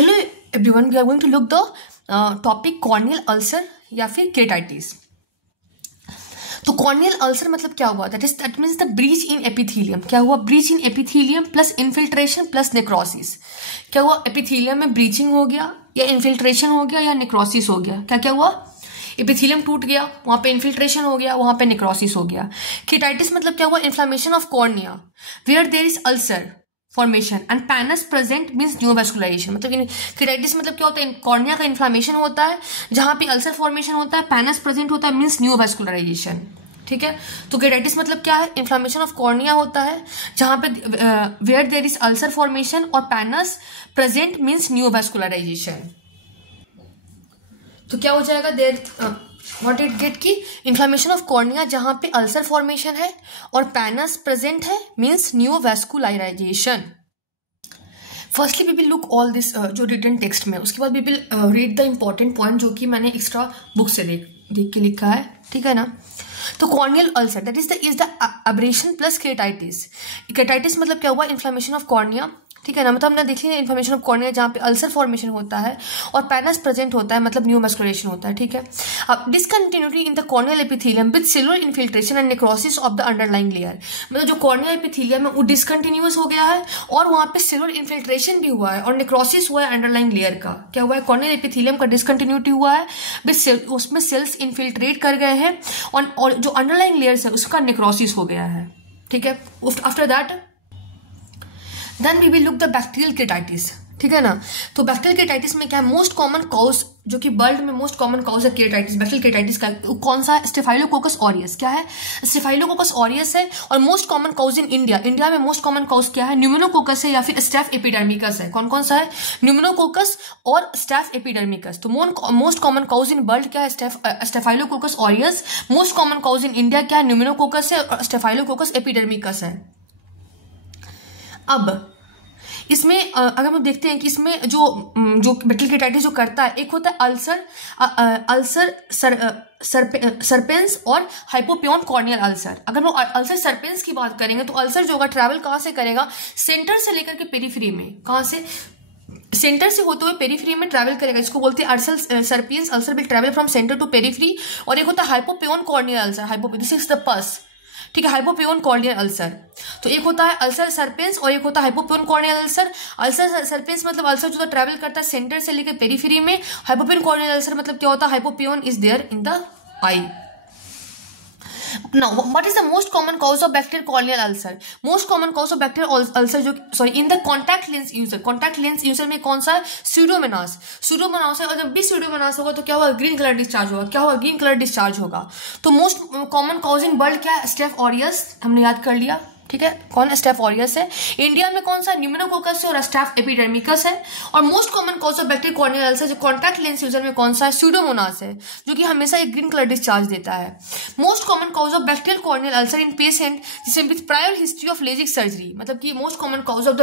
Hello everyone, we are going to look the topic corneal ulcer या फिर keratitis. तो corneal ulcer मतलब क्या हुआ? That means the breach in epithelium. क्या हुआ? Breach in epithelium plus infiltration plus necrosis. क्या हुआ? एपिथेलियम में ब्रीचिंग हो गया या इन्फिल्ट्रेशन हो गया या नेक्रोसिस हो गया। क्या क्या हुआ? एपिथेलियम टूट गया, वहां पे इन्फिल्ट्रेशन हो गया, वहां पे नेक्रोसिस हो गया। केटाइटिस मतलब क्या हुआ? Inflammation of cornea where there is ulcer formation and pannus present means neurovascularisation. मतलब केटाइटिस मतलब क्या होता है? कॉर्निया का इन्फ्लेमेशन होता है, जहां पे अल्सर फॉर्मेशन होता है, पैनस प्रेजेंट होता है मीन्स न्यूरोवास्कुलाइजेशन। ठीक है, तो केटाइटिस मतलब क्या है? इन्फ्लेमेशन ऑफ कॉर्निया होता है, जहां पे where there is ulcer formation और पैनस प्रेजेंट मीन्स न्यूरोवास्कुलाइजेशन। तो क्या हो जाएगा? देयर व्हाट इट गेट की इन्फ्लेमेशन ऑफ कॉर्निया जहां पे अल्सर फॉर्मेशन है और पैनस प्रेजेंट है means neurovascularisation. Firstly we will look all this जो रिटन टेक्स्ट में, उसके बाद we will read the important point जो कि मैंने एक्स्ट्रा बुक से देख के लिखा है। ठीक है ना? तो corneal ulcer that is the abrasion plus keratitis. Keratitis मतलब क्या हुआ? Inflammation of cornea. ठीक है ना? मतलब हमने देख लिया इन्फ्लेमेशन ऑफ कॉर्निया जहां पे अल्सर फॉर्मेशन होता है और पैनस प्रेजेंट होता है, मतलब न्यूरोवास्कुलेशन होता है। ठीक है, अब discontinuity in the corneal epithelium with cellular infiltration and necrosis of the underlying layer. मतलब जो कॉर्नियल एपिथेलियम है वो डिसकंटिन्यूअस हो गया है और वहां पे सेलुलर इन्फिल्ट्रेशन भी हुआ है और नेक्रोसिस हुआ है अंडरलाइंग लेयर का। क्या हुआ है? कॉर्नियल एपिथेलियम का डिसकंटिन्यूटी हुआ है, उसमें सेल्स इन्फिल्ट्रेट कर गए हैं और जो अंडरलाइंग लेयर्स है उसका नेक्रोसिस हो गया है। ठीक है, after that then we will look the bacterial keratitis. ठीक है ना? तो बैक्टीरियल केटाइटिस में क्या है? मोस्ट कॉमन कॉज जो कि वर्ल्ड में मोस्ट कॉमन कॉज है केटाइटिस, बैक्टीरियल केटाइटिस का कौन सा है? Staphylococcus aureus. क्या है? स्टेफाइलोकोकस ऑरियस है। और most common cause in India, India में मोस्ट कॉमन कॉज क्या है? न्यूमोनोकोकस है या फिर स्टेफ एपिडर्मिकस है। कौन कौन सा है? न्यूमोनोकोकस और स्टेफ एपिडर्मिकस। तो most common cause in world क्या है? Staphylococcus aureus. Most common cause in India क्या है? न्यूमोनोकोकस है और स्टेफाइलोकोकस एपिडर्मिकस है। अब इसमें अगर हम देखते हैं कि इसमें जो बैक्टीरियल केटाइटिस जो करता है, एक होता है अल्सर सरपेंस और हाइपोपियन कॉर्नियल अल्सर। अगर वो अल्सर सरपेंस की बात करेंगे तो अल्सर जो होगा ट्रैवल कहां से करेगा? सेंटर से लेकर के पेरिफेरी में। कहां से? सेंटर से होते हुए पेरिफेरी में ट्रैवल करेगा। इसको बोलते हैं ulcer serpens. Ulcer will travel from centre to periphery. और एक होता है hypopyon corneal ulcer. This is the pus. ठीक है, हाइपोपियन कॉर्नियल अल्सर। तो एक होता है अल्सर सरपेंस और एक होता है हाइपोपियन कॉर्नियल अल्सर। अल्सर सरपेंस मतलब अल्सर जो ट्रैवल करता है सेंटर से लेकर पेरिफेरी में। हाइपोपियन कॉर्नियल अल्सर मतलब क्या होता है? Hypopyon is there in the eye. Now, what is the most common cause of bacterial corneal ulcer? Most common cause of bacterial ulcer जो in the contact lens user, contact lens user में कौन सा है? Pseudomonas। Pseudomonas है और जब भी Pseudomonas होगा तो क्या होगा? ग्रीन कलर डिस्चार्ज होगा। क्या होगा? ग्रीन कलर डिस्चार्ज होगा। तो most common cause in world क्या है? स्टेफ ऑरियस, हमने याद कर लिया। ठीक है, कौन? स्टेफ ऑरियस है। इंडिया में कौन सा? न्यूमोनोकोकस है और स्टेफ एपिडर्मिकस है। और most common cause of bacterial corneal ulcer जो कॉन्टैक्ट लेंस यूजर में कौन सा है? स्यूडोमोनास है, जो कि हमेशा एक ग्रीन कलर डिस्चार्ज देता है। Most common cause of bacterial corneal ulcer in patient जिसमें with prior history of LASIK surgery. मतलब कि most common cause of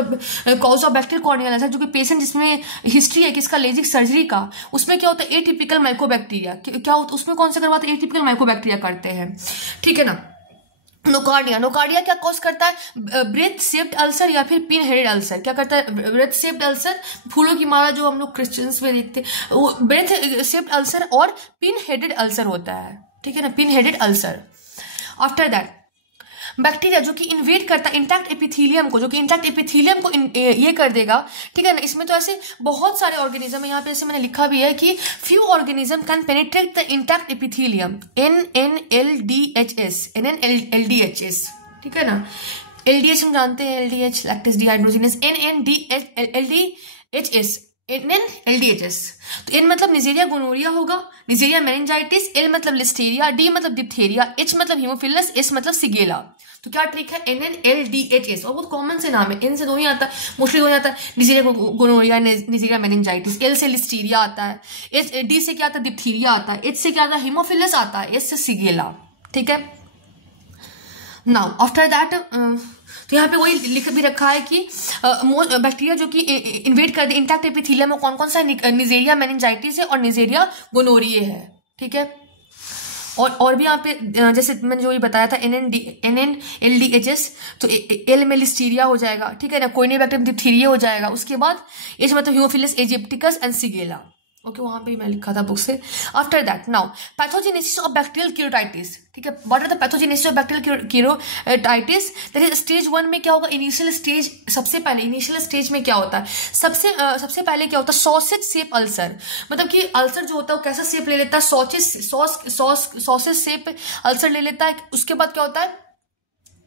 bacterial corneal ulcer जो कि पेशेंट जिसमें हिस्ट्री है किसका? लेजिक सर्जरी का। उसमें क्या होता है? Atypical mycobacteria. क्या होता है उसमें? कौन सा करवाते हैं? एटिपिकल माइकोबैक्टीरिया करते हैं। ठीक है ना? नोकार्डिया, नोकार्डिया क्या कॉज करता है? ब्रेथ शेप्ड अल्सर या फिर पिन हेडेड अल्सर। क्या करता है? ब्रेथ शेप्ड अल्सर, फूलों की माला जो हम लोग क्रिश्चियंस में देखते हैं, वो ब्रेथ शेप्ड अल्सर और पिन हेडेड अल्सर होता है। ठीक है ना? Pin headed ulcer. After that bacteria जो कि इन्वेड करता है इंटैक्ट एपिथेलियम को, जो कि इंटैक्ट एपिथेलियम को ये कर देगा। ठीक है ना? इसमें तो ऐसे बहुत सारे ऑर्गेनिज्म है, यहाँ पे ऐसे मैंने लिखा भी है कि few organism can penetrate the intact epithelium. NNLDHS, NNLDHS। ठीक है ना? LDH हम जानते हैं, LDH lactase dehydrogenase. NNLDHS, NNLDHS। तो N मतलब निजेरिया गोनोरिया होगा, निजेरिया मेनिंजाइटिस। L मतलब लिस्टेरिया, D मतलब डिप्थेरिया, H मतलब हीमोफिलस, S मतलब सिगेला। तो क्या ट्रिक है? NNLDHS। और बहुत कॉमन से नाम है, N से दो ही आता है, मोस्टली दो ही आता है। Neisseria gonorrhoea, Neisseria meningitis. L से लिस्टेरिया आता है, D से क्या आता है? डिप्थीरिया आता है, H से क्या आता है? हीमोफिलस आता है, S से सिगेला। ठीक है, नाउ आफ्टर दैट तो यहाँ पे वही लिख भी रखा है कि बैक्टीरिया जो कि इन्वेड कर दे इंटैक्ट एपिथेलियम में कौन कौन सा है? निजेरिया मेनिंजाइटिस है और निजेरिया गोनोरिया है। ठीक है, और भी यहाँ पे जैसे मैंने जो ये बताया था NNLDHS, तो एल में लिस्टीरिया हो जाएगा, ठीक है ना, कोइनिबैक्टीरियम डिप्थीरिया हो जाएगा। उसके बाद एच मतलब Haemophilus aegyptius and Shigella. Okay, वहां पे मैं लिखा था बुक से। After that now pathogenesis of bacterial keratitis, ठीक है, what are the pathogenesis of bacterial keratitis, that is stage 1 में क्या होगा, इनिशियल स्टेज, सबसे पहले इनिशियल स्टेज में क्या होता है, सबसे पहले क्या होता है, सॉसेज शेप अल्सर, मतलब कि अल्सर जो होता है वो कैसा शेप ले लेता है, सॉसेज शेप अल्सर ले लेता है। उसके बाद क्या होता है,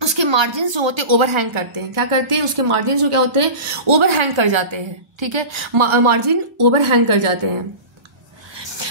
उसके मार्जिन जो होते हैं ओवरहैंग करते हैं, क्या करते हैं, उसके मार्जिन जो क्या होते हैं ओवरहैंग कर जाते हैं, ठीक है, मार्जिन ओवरहैंग कर जाते हैं।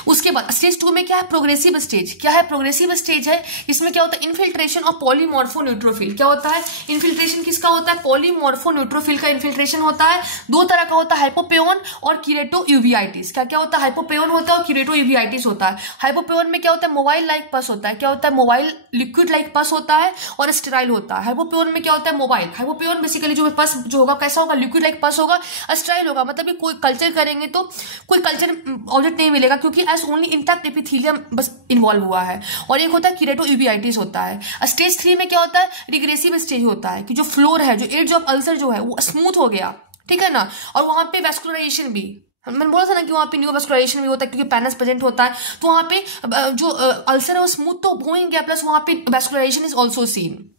उसके बाद स्टेज 2 में क्या है, प्रोग्रेसिव स्टेज। क्या है, प्रोग्रेसिव स्टेज है, इसमें क्या होता है, इन्फिल्ट्रेशन ऑफ पॉलीमॉर्फो न्यूट्रोफिल। क्या होता है, इन्फिल्ट्रेशन किसका होता है, पॉलीमॉर्फो न्यूट्रोफिल का इन्फिल्ट्रेशन होता है। दो तरह का होता है, हाइपोपेयन और कीरेटो यूवियाइटिस। क्या क्या होता है, हाइपोपेयन होता है और कीरेटो यूवियाइटिस होता है। हाइपोपेयन में क्या होता है, मोबाइल लाइक पस होता है, क्या होता है, मोबाइल लिक्विड लाइक पस होता है और स्टेराइल होता है। हाइपोपेयन में क्या होता है, मोबाइल, हाइपोपेयन बेसिकली जो पस जो होगा कैसा होगा, लिक्विड लाइक पस होगा, स्टेराइल होगा, मतलब कि कोई कल्चर करेंगे तो कोई कल्चर ऑब्जेक्ट नहीं मिलेगा, क्योंकि एज ओनली इंटैक्ट एपिथेलियम बस इन्वॉल्व हुआ है। और एक होता है कीरेटो यूवियाइटिस होता है। स्टेज 3 में क्या होता है, रिग्रेसिव स्टेज होता है कि जो फ्लोर है, जो एज ऑफ अल्सर जो है वो स्मूथ हो गया, ठीक है ना, और वहां पे वैस्कुलराइजेशन भी, मैंने बोला था ना कि वहां पे न्यू वैस्कुलराइजेशन भी होता है क्योंकि पेनस प्रेजेंट होता है, तो वहां पे जो अल्सर है वो स्मूथ तो हो ही गया, प्लस वहां पे वैस्कुलराइजेशन इज ऑल्सो सीन।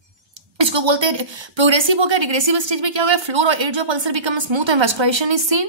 इसको बोलते हैं प्रोग्रेसिव हो गया। रिग्रेसिव स्टेज में क्या हो गया, फ्लोर और edge of ulcer become smooth and vascularisation is seen.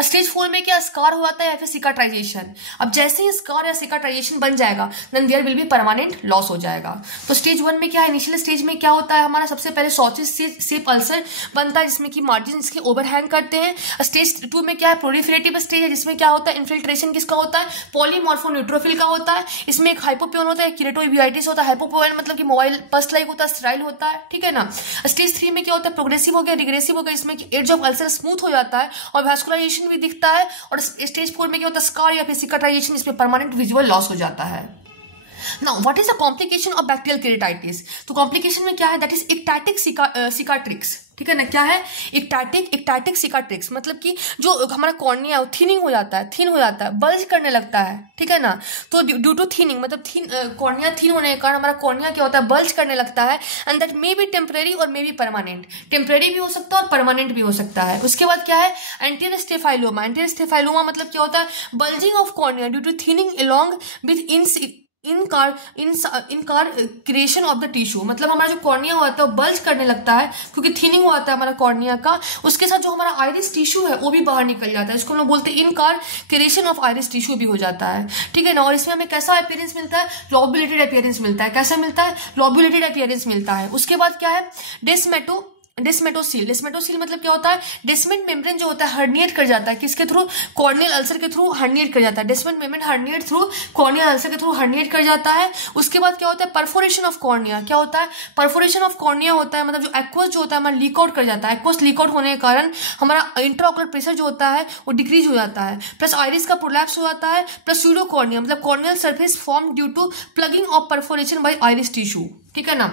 Stage 4 में क्या, स्कार हो जाता है या फिर सिकाट्राइजेशन। अब जैसे ही स्कार या सिकाट्राइजेशन बन जाएगा then there will be permanent loss हो जाएगा। तो स्टेज 1 में क्या है, इनिशियल स्टेज में क्या होता है हमारा, सबसे पहले सॉसेज शेप अल्सर बनता है जिसमें कि मार्जिन इसके ओवरहैंग करते हैं। स्टेज 2 में क्या है, प्रोलिफरेटिव स्टेज है जिसमें क्या होता है, इन्फिल्ट्रेशन किसका होता है, पॉलीमॉर्फो न्यूट्रोफिल का होता है। इसमें एक हाइपोपेयन होता है, कीरेटो यूवियाइटिस होता है। हाइपोपेयन मतलब कि मोबाइल पस लाइक होता है, स्टेराइल होता है, ठीक है ना। स्टेज 3 में क्या होता है, प्रोग्रेसिव हो गया, रिग्रेसिव हो गया, इसमें एज ऑफ अल्सर स्मूथ हो जाता है और वैस्कुलराइजेशन भी दिखता है। और स्टेज 4 में क्या होता है, स्कार या फिर सिकाट्राइजेशन, इसमें परमानेंट विजुअल लॉस हो जाता है। Now what is the complication of bacterial केरेटाइटिस, तो कॉम्प्लिकेशन में क्या है, दैट इज एक्टैटिक सिकाट्रिक्स, ठीक है ना। क्या है, एक्टैटिक सिकाट्रिक्स, मतलब कि जो हमारा कॉर्निया है थिनिंग हो जाता है, थिन हो जाता है, बल्ज करने लगता है, ठीक है ना। तो ड्यू टू थिनिंग मतलब कॉर्निया थिन होने के कारण हमारा कॉर्निया क्या होता है, बल्ज करने लगता है। And that may be temporary और मे बी परमानेंट, टेम्परेरी भी हो सकता है और परमानेंट भी हो सकता है। उसके बाद क्या है, एंटीरियर स्टेफाइलोमा। एंटीरियर स्टेफाइलोमा मतलब क्या होता है, bulging of cornea due to thinning along with creation of the tissue, मतलब हमारा जो कॉर्निया होता है वो बल्ज करने लगता है क्योंकि थिनिंग होता है हमारा कॉर्निया का। उसके साथ जो हमारा आइरिस टिश्यू है वो भी बाहर निकल जाता है, इसको हम लोग बोलते हैं क्रिएशन ऑफ आइरिस टिश्यू भी हो जाता है, ठीक है ना। और इसमें हमें कैसा अपीयरेंस मिलता है, लॉब्युलेटेड अपीयरेंस मिलता है। कैसा मिलता है, लॉब्युलेटेड अपीयरेंस मिलता है। उसके बाद क्या है, डेस्मेटोसील। डेस्मेटोसील मतलब क्या होता है, डेस्मेंट मेम्ब्रेन जो होता है हर्निएट कर जाता है, किसके थ्रू, कॉर्नियल अल्सर के थ्रू हर्निएट कर जाता है। Descemet membrane herniate through corneal ulcer के थ्रू हर्निएट कर जाता है। उसके बाद क्या होता है, परफोरेशन ऑफ कॉर्निया। क्या होता है, परफोरेशन ऑफ कॉर्निया होता है मतलब जो एक्वस जो होता है हमारा लीक आउट कर जाता है। एक्वस लीक आउट होने के कारण हमारा इंट्राऑकुलर प्रेशर जो होता है वो डिक्रीज हो जाता है, प्लस आइरिस का प्रोलैप्स हो जाता है, प्लस सूडो कॉर्निया मतलब corneal surface form due to plugging of perforation by iris tissue, ठीक है ना।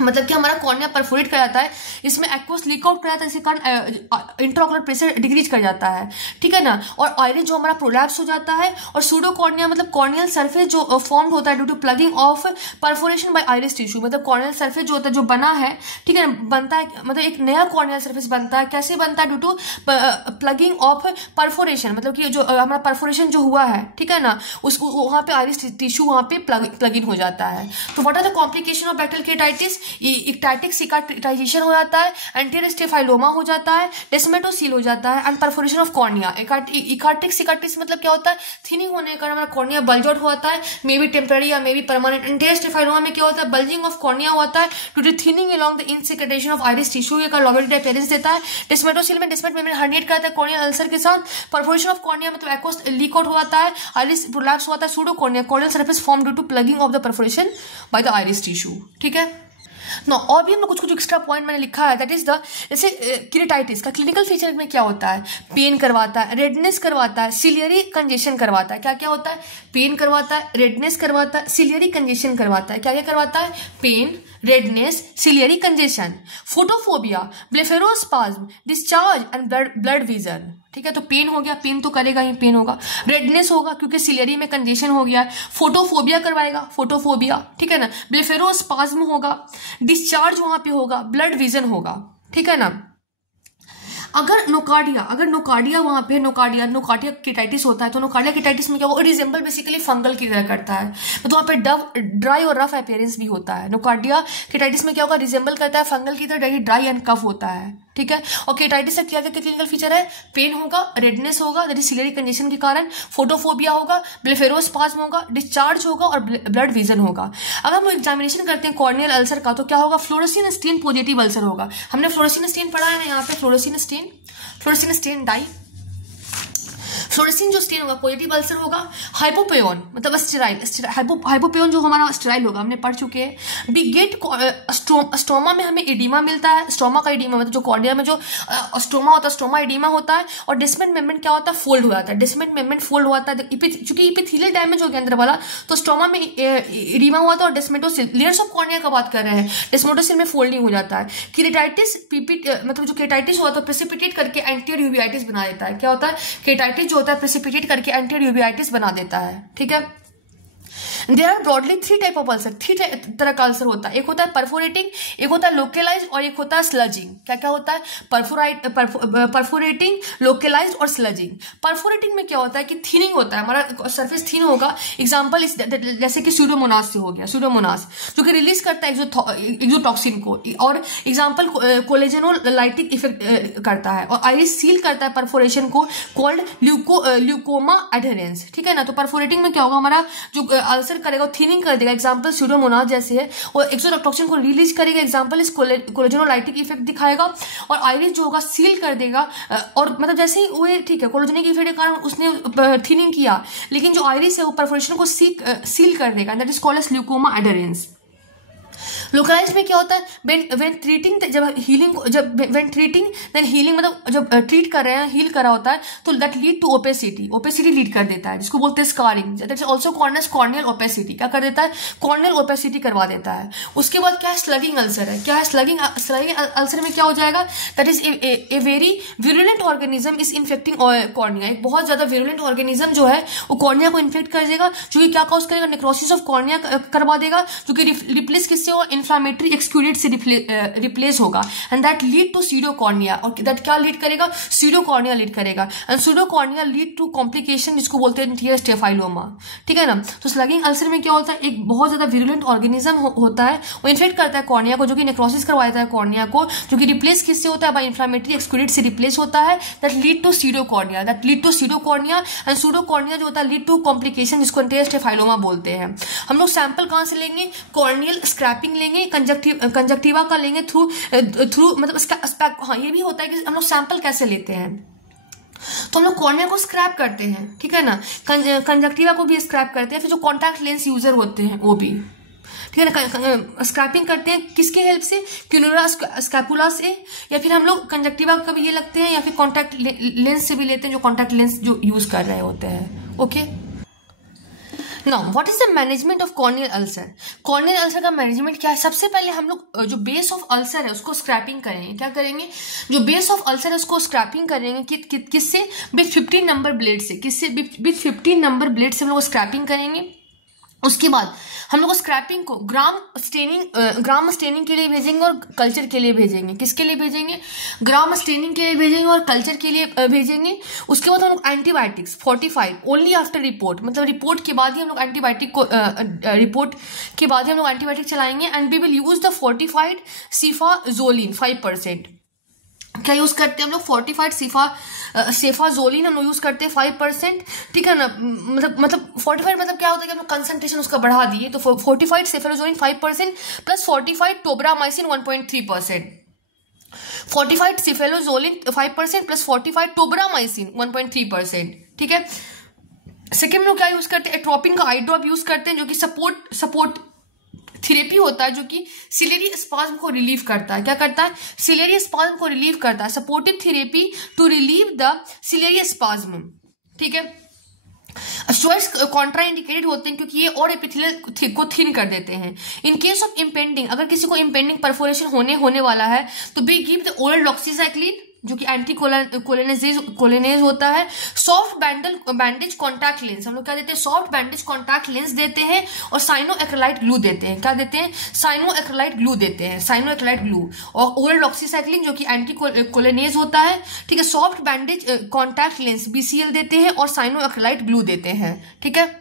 मतलब कि हमारा कॉर्निया परफोरेट कर जाता है, इसमें एक्वस लीक आउट कर जाता है, इसी कारण इंट्राऑकुलर प्रेशर डिक्रीज कर जाता है, ठीक है ना। और आइरिस जो हमारा प्रोलैप्स हो जाता है। और सूडो कॉर्निया मतलब कॉर्नियल सरफेस जो फॉर्म होता है due to plugging of perforation by iris tissue, मतलब कॉर्नियल सरफेस जो होता है जो बना है, ठीक है ना, बनता है मतलब एक नया कॉर्नियल सरफेस बनता है। कैसे बनता है, due to plugging of perforation, मतलब कि जो हमारा परफोरेशन जो हुआ है, ठीक है ना, उसको वहां पे आइरिस टिश्यू वहां पे प्लग इन हो जाता है। तो what are the complication of bacterial keratitis, ectatic cicatrisation हो जाता है, एंटीरियर स्टेफाइलोमा हो जाता है, डेस्मेटोसील हो जाता है, एंड परफोरेशन ऑफ कॉर्निया। एक्टैटिक सिकाट्रिस मतलब क्या होता है, थिनिंग होने के कारण हमारा कॉर्निया बल्ज आउट होता है, मे बी टेम्पररी या may be permanent. Anterior staphyloma में क्या होता है, बल्जिंग ऑफ कॉर्निया होता है due to thinning along the incarceration of iris tissue का लॉब्युलेटेड अपीयरेंस देता है। डेस्मेटोसील में डेस्मेट मेम्ब्रेन हर्निएट करता है कॉर्नियल अल्सर के साथ। परफोरेशन ऑफ कॉर्निया मतलब एक्वस लीक आउट हो जाता है, आइरिस प्रोलैप्स होता है, pseudo cornea corneal surface form due to plugging of the perforation by the iris tissue, ठीक है। नो और भी हम कुछ कुछ एक्स्ट्रा पॉइंट मैंने लिखा है, दैट इज द जैसे केरेटाइटिस का क्लिनिकल फीचर में क्या होता है, पेन करवाता है, रेडनेस करवाता है, सिलियरी कंजेशन करवाता है। क्या क्या होता है, पेन करवाता है, रेडनेस करवाता है, सिलियरी कंजेशन करवाता है। क्या क्या करवाता है, pain, redness, ciliary congestion, photophobia, blepharospasm, discharge and blurred vision, ठीक है, तो पेन हो गया, पेन तो करेगा ही, पेन होगा। रेडनेस होगा क्योंकि सिलेरी में कंजेशन हो गया है। फोटोफोबिया करवाएगा, फोटोफोबिया, ठीक है ना। ब्लेफेरोस्पाज्म होगा, डिस्चार्ज वहां पे होगा, ब्लड विजन होगा, ठीक है ना। अगर नोकार्डिया वहां पे नोकार्डिया किटाइटिस होता है, तो नोकार्डिया किटाइटिस में क्या होगा, रिजेंबल बेसिकली फंगल की तरह करता है, तो वहां पे ड्राई और रफ अपीयरेंस भी होता है। नोकार्डिया किटाइटिस में क्या होगा, रिजेंबल करता है फंगल की तरह, ड्राई एंड कफ होता है, ठीक है। और किटाइटिस का क्या क्या क्लिनिकल फीचर है, पेन होगा, रेडनेस होगा दैट इज सिलेरी कंजेशन के कारण, फोटोफोबिया होगा, ब्लेफेरोस्पाज्म होगा, डिस्चार्ज होगा और ब्लड विजन होगा। अगर हम एग्जामिनेशन करते हैं कॉर्नियल अल्सर का, तो क्या होगा, फ्लोरोसिन स्टेन पॉजिटिव अल्सर होगा। हमने फ्लोरोसिन स्टेन पढ़ा है ना यहाँ पे, फ्लोरोसिन स्टेन डाई, फ्लोरोसिन जो स्टेन होगा पॉजिटिव अल्सर होगा। हाइपोपेयन मतलब स्टेराइल, हाइपोपेयन जो हमारा स्टेराइल होगा, हमने पढ़ चुके हैं। बिगेट स्टोमा में हमें एडिमा मिलता है, स्टोमा का एडिमा मतलब जो कॉर्निया में जो स्टोमा होता है, स्टोमा एडिमा होता है। और डिस्मेंट मेम्ब्रेन क्या होता है, फोल्ड हो जाता है, डिस्मेंट मेम्ब्रेन फोल्ड होता है क्योंकि इपिथेलियल डैमेज हो गया अंदर वाला, तो स्टोमा में एडिमा हुआ था। और डेस्मेटोसिल, लेयर्स ऑफ कॉर्निया का बात कर रहे हैं, डेस्मेटोसिल में फोल्डिंग हो जाता है। केराटिटिस मतलब जो केराटिटिस हुआ तो प्रेसिपिटेट करके एंटीरियर यूवियाइटिस बना देता है। क्या होता है, केराटिटिस जो होता है प्रेसिपिटेट करके एंटीरियर यूवियाइटिस बना देता है, ठीक है। There are broadly 3 type of ulcer, 3 तरह का अल्सर होता है। एक होता है परफोरेटिंग, एक होता है लोकलाइज्ड और एक होता है स्लजिंग। क्या क्या होता है, परफोरेटिंग, लोकलाइज्ड और स्लजिंग। परफोरेटिंग में क्या होता है कि थिनिंग होता है, हमारा सरफेस थिन होगा। एग्जांपल जैसे कि स्यूडोमोनास से हो गया, स्यूडोमोनास जो कि रिलीज करता है एक्सोटॉक्सिन को, और एग्जांपल कोलेजेनोलाइटिक इफेक्ट करता है। और आइरिस सील करता है परफोरेशन को, कॉल्ड ल्यूकोमा एडहेरेंस, ठीक है ना। तो परफोरेटिंग में क्या होगा, हमारा जो अल्सर करेगा थिनिंग कर देगा, एग्जांपल स्यूडोमोनास जैसे है, और एक्सोटॉक्सिन को रिलीज करेगा, एग्जांपल इस कोलेजेनोलाइटिक इफेक्ट दिखाएगा। और आइरिस जो होगा सील कर देगा, और मतलब जैसे ही वो ठीक है कोलेजेनिक इफेक्ट के कारण उसने थिनिंग किया, लेकिन जो आइरिस है वो परफोरेशन को सील कर देगा, that is called as leucoma adherens. Localise में क्या होता है, व्हेन ट्रीटिंग देन हीलिंग मतलब जब ट्रीट कर रहे हैं, हील कर रहा होता है, तो that lead to opacity lead कर देता है, जिसको बोलते हैं scarring, that is also called as corneal opacity. क्या कर देता है, कॉर्नियल ओपेसिटी करवा देता है। उसके बाद क्या है, स्लगिंग अल्सर है। क्या है स्लगिंग अल्सर में क्या हो जाएगा, that is a very virulent organism is infecting cornea. एक बहुत ज्यादा विरुलेंट ऑर्गेनिज्म जो है वो कॉर्निया को इन्फेक्ट कर देगा, जो कि क्या कॉज करेगा, नेक्रोसिस ऑफ कॉर्निया करवा देगा, जो कि रिप्लेस किससे हो, इन्फ्लामेटरी एक्सक्यूडेट से रिप्लेस होगा, एंड दैट लीड टू सीडोकॉर्निया। और दैट क्या लीड करेगा, सीडोकॉर्निया लीड करेगा, एंड सीडोकॉर्निया लीड टू कॉम्प्लिकेशन जिसको बोलते हैं टीयर स्टेफाइलोमा, ठीक है ना। तो स्लगिंग अल्सर में क्या होता है, एक बहुत ज्यादा विरुलेंट ऑर्गेनिज्म होता है, वो इन्फेक्ट करता है कॉर्निया को, जो कि नेक्रोसिस करवा देता है कॉर्निया को, जो कि रिप्लेस किससे होता है, बाय इन्फ्लामेटरी एक्सक्यूडेट से रिप्लेस होता है, दैट लीड टू सीडोकॉर्निया, एंड सीडोकॉर्निया जो होता है लीड टू कॉम्प्लिकेशन जिसको टीयर स्टेफाइलोमा बोलते हैं। हम लोग सैंपल कहां से लेंगे, कॉर्नियल स्क्रैपिंग लेंगे, कंजक्टिवा का लेंगे थ्रू मतलब हाँ ये भी होता है कि हम लोग सैंपल कैसे लेते हैं, तो हम लोग कॉर्निया को स्क्रैप करते हैं, ठीक है ना, कंजक्टिवा को भी स्क्रैप करते हैं, फिर जो कॉन्टैक्ट लेंस यूजर होते हैं वो भी, ठीक है ना। स्क्रैपिंग करते हैं किसके हेल्प से, क्यूनुरा स्कैपुला से, या फिर हम लोग कंजक्टिवा का भी ये लगते हैं, या फिर कॉन्टैक्ट लेंस से भी लेते हैं, जो कॉन्टैक्ट लेंस जो यूज कर रहे होते हैं, okay. Now what is the management of corneal ulcer. Corneal ulcer का मैनेजमेंट क्या है, सबसे पहले हम लोग जो बेस ऑफ अल्सर है उसको स्क्रैपिंग करेंगे। क्या करेंगे, जो बेस ऑफ अल्सर है उसको स्क्रैपिंग करेंगे, किससे, विथ 15 नंबर ब्लेड से, किससे, विथ 15 नंबर ब्लेड से हम लोग स्क्रैपिंग करेंगे। उसके बाद हम लोग स्क्रैपिंग को ग्राम स्टेनिंग के लिए भेजेंगे और कल्चर के लिए भेजेंगे। किसके लिए भेजेंगे, ग्राम स्टेनिंग के लिए भेजेंगे और कल्चर के लिए भेजेंगे। उसके बाद हम लोग antibiotics fortified only after report, मतलब रिपोर्ट के बाद ही हम लोग एंटीबायोटिक को रिपोर्ट के बाद ही हम लोग एंटीबायोटिक चलाएंगे, and we will use the fortified cefazolin 5%। क्या यूज करते हैं हम लोग, फोर्टिफाइड सेफाजोलिन हम लोग यूज करते हैं 5%, ठीक है ना। मतलब फोर्टिफाइड मतलब क्या होता है कि हम लोग कंसंट्रेशन उसका बढ़ा दिए, तो fortified cefazolin 5% plus fortified tobramycin 1.3%, fortified cefalozolin 5% plus fortified tobramycin 1.3%, ठीक है। सेकेंड लोग क्या यूज करते हैं, एट्रोपिन का आई ड्रॉप यूज करते हैं, जो कि सपोर्ट थेरेपी होता है, जो कि सिलेरी स्पाज्म को रिलीव करता है। क्या करता है, सिलेरी स्पाज्म को रिलीव करता है, supportive therapy to relieve the ciliary spasm, ठीक है। स्टेरॉइड्स कॉन्ट्रा इंडिकेटेड होते हैं क्योंकि ये और एपिथेलियल को थिन कर देते हैं। इन केस ऑफ इम्पेंडिंग, अगर किसी को इम्पेंडिंग परफोरेशन होने वाला है तो be give the oral doxycycline जो कि एंटी कोलिनेज होता है। सॉफ्ट बैंडेज कॉन्टैक्ट लेंस, हम लोग क्या देते हैं, सॉफ्ट बैंडेज कॉन्टैक्ट लेंस देते हैं। और साइनोएक्रिलाइट ग्लू देते हैं, क्या देते हैं, साइनोएक्रिलाइट ग्लू देते हैं, साइनोएक्रिलाइट ग्लू। और ओरल डॉक्सीसाइक्लिन जो कि एंटी कोलिनेज होता है, ठीक है। Soft bandage contact lens BCL देते हैं और साइनोएक्रिलाइट ग्लू देते हैं, ठीक है।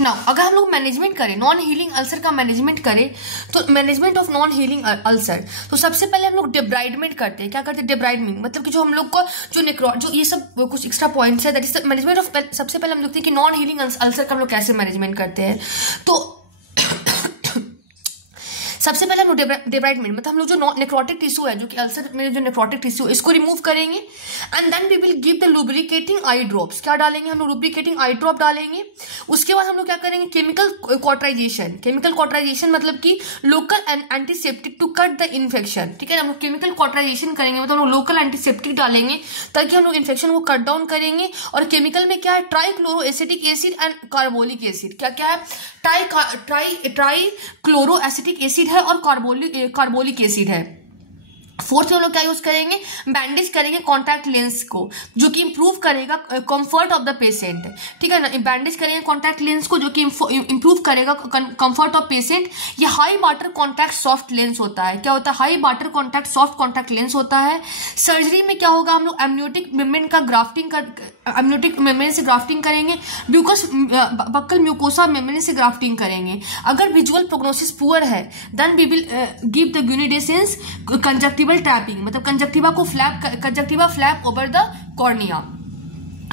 नाउ अगर हम लोग मैनेजमेंट करें, नॉन हीलिंग अल्सर का मैनेजमेंट करें, तो management of non healing ulcer, तो सबसे पहले हम लोग डिब्राइडमेंट करते हैं। क्या करते हैं, डिब्राइडमेंट, मतलब कि जो हम लोग को जो ये सब कुछ एक्स्ट्रा पॉइंट्स है, दैट इज मैनेजमेंट ऑफ। सबसे पहले हम देखते हैं कि नॉन हीलिंग अल्सर का हम लोग कैसे मैनेजमेंट करते हैं। तो सबसे पहले हम लोग डिब्राइडमेंट, मतलब हम लोग जो नेक्रोटिक टिश्यू है, जो कि अल्सर में जो नेक्रोटिक टिश्यू, इसको रिमूव करेंगे। And then we will give the lubricating eye drops. क्या डालेंगे हम लोग, लुब्रिकेटिंग आई ड्रॉप डालेंगे। उसके बाद हम लोग क्या करेंगे, केमिकल कॉटराइजेशन। केमिकल कॉटराइजेशन मतलब कि local and antiseptic to cut the infection, ठीक है। हम लोग केमिकल कॉटराइजेशन करेंगे, मतलब हम लोग लोकल एंटीसेप्टिक डालेंगे ताकि हम लोग इन्फेक्शन को कट डाउन करेंगे। और केमिकल में क्या है, trichloro acetic acid and carbolic acid. क्या क्या है, ट्राइक्लोरो एसिटिक एसिड है और कार्बोलिक एसिड है। फोर्थ में हम लोग क्या यूज करेंगे, बैंडेज करेंगे कॉन्टैक्ट लेंस को, जो कि इंप्रूव करेगा कंफर्ट ऑफ द पेशेंट, ठीक है ना। बैंडेज करेंगे कॉन्टैक्ट लेंस को, जो कि इंप्रूव करेगा कंफर्ट ऑफ पेशेंट। ये high water contact soft lens होता है। क्या होता है, high water contact soft contact lens होता है। सर्जरी में क्या होगा, हम लोग एमनियोटिक मेम्ब्रेन का एमनियोटिक मेम्ब्रेन से ग्राफ्टिंग करेंगे, बक्कल म्यूकोसा मेम्ब्रेन से ग्राफ्टिंग करेंगे। अगर विजुअल प्रोग्नोसिस पुअर है, then we will give the यूनिडेसेंस कंजक्टिवल ट्रैपिंग, मतलब conjunctiva flap over the cornea.